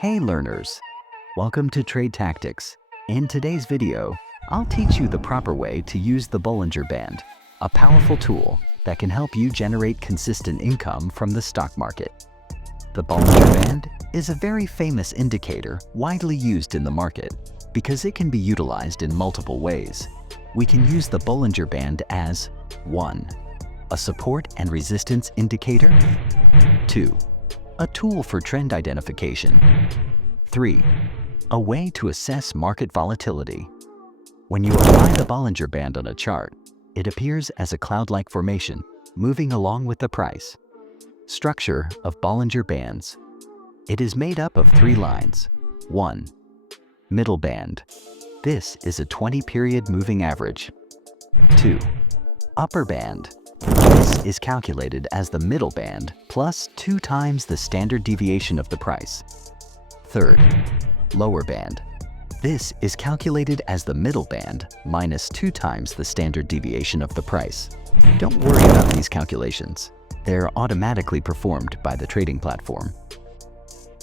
Hey learners, welcome to Trade Tactics. In today's video, I'll teach you the proper way to use the Bollinger Band, a powerful tool that can help you generate consistent income from the stock market. The Bollinger Band is a very famous indicator widely used in the market because it can be utilized in multiple ways. We can use the Bollinger Band as 1. A support and resistance indicator. 2. A tool for trend identification. 3. A way to assess market volatility. When you apply the Bollinger Band on a chart, it appears as a cloud-like formation, moving along with the price. Structure of Bollinger Bands. It is made up of 3 lines. 1. Middle band. This is a 20-period moving average. 2. Upper band. This is calculated as the middle band plus 2 times the standard deviation of the price. 3rd, lower band. This is calculated as the middle band minus 2 times the standard deviation of the price. Don't worry about these calculations. They're automatically performed by the trading platform.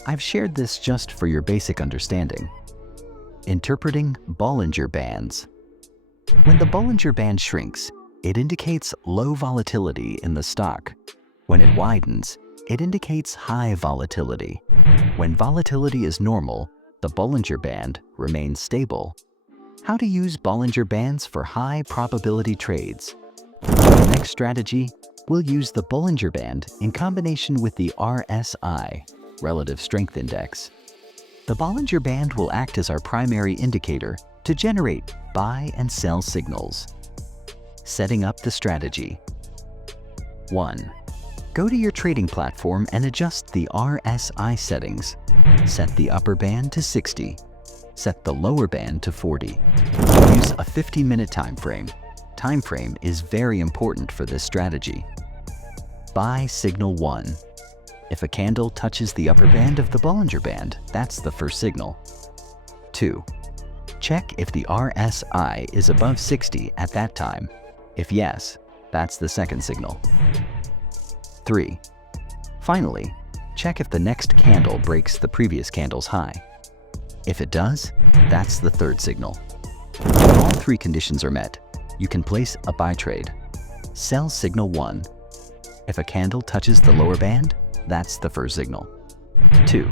I've shared this just for your basic understanding. Interpreting Bollinger Bands. When the Bollinger Band shrinks, it indicates low volatility in the stock. When it widens, it indicates high volatility. When volatility is normal, the Bollinger Band remains stable. How to use Bollinger Bands for high probability trades. For the next strategy, we'll use the Bollinger Band in combination with the RSI, Relative Strength Index. The Bollinger Band will act as our primary indicator to generate buy and sell signals. Setting up the strategy. 1. Go to your trading platform and adjust the RSI settings. Set the upper band to 60. Set the lower band to 40. Use a 15-minute time frame. Time frame is very important for this strategy. Buy signal 1. If a candle touches the upper band of the Bollinger Band, that's the first signal. 2. Check if the RSI is above 60 at that time. If yes, that's the second signal. 3. Finally, check if the next candle breaks the previous candle's high. If it does, that's the third signal. If all 3 conditions are met, you can place a buy trade. Sell signal 1. If a candle touches the lower band, that's the first signal. 2.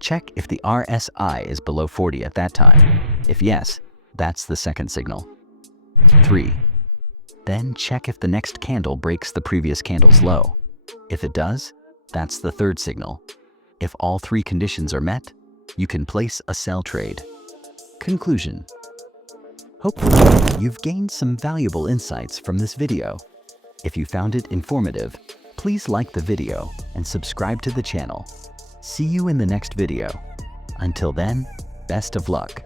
Check if the RSI is below 40 at that time. If yes, that's the second signal. 3. Then check if the next candle breaks the previous candle's low. If it does, that's the third signal. If all 3 conditions are met, you can place a sell trade. Conclusion. Hopefully, you've gained some valuable insights from this video. If you found it informative, please like the video and subscribe to the channel. See you in the next video. Until then, best of luck.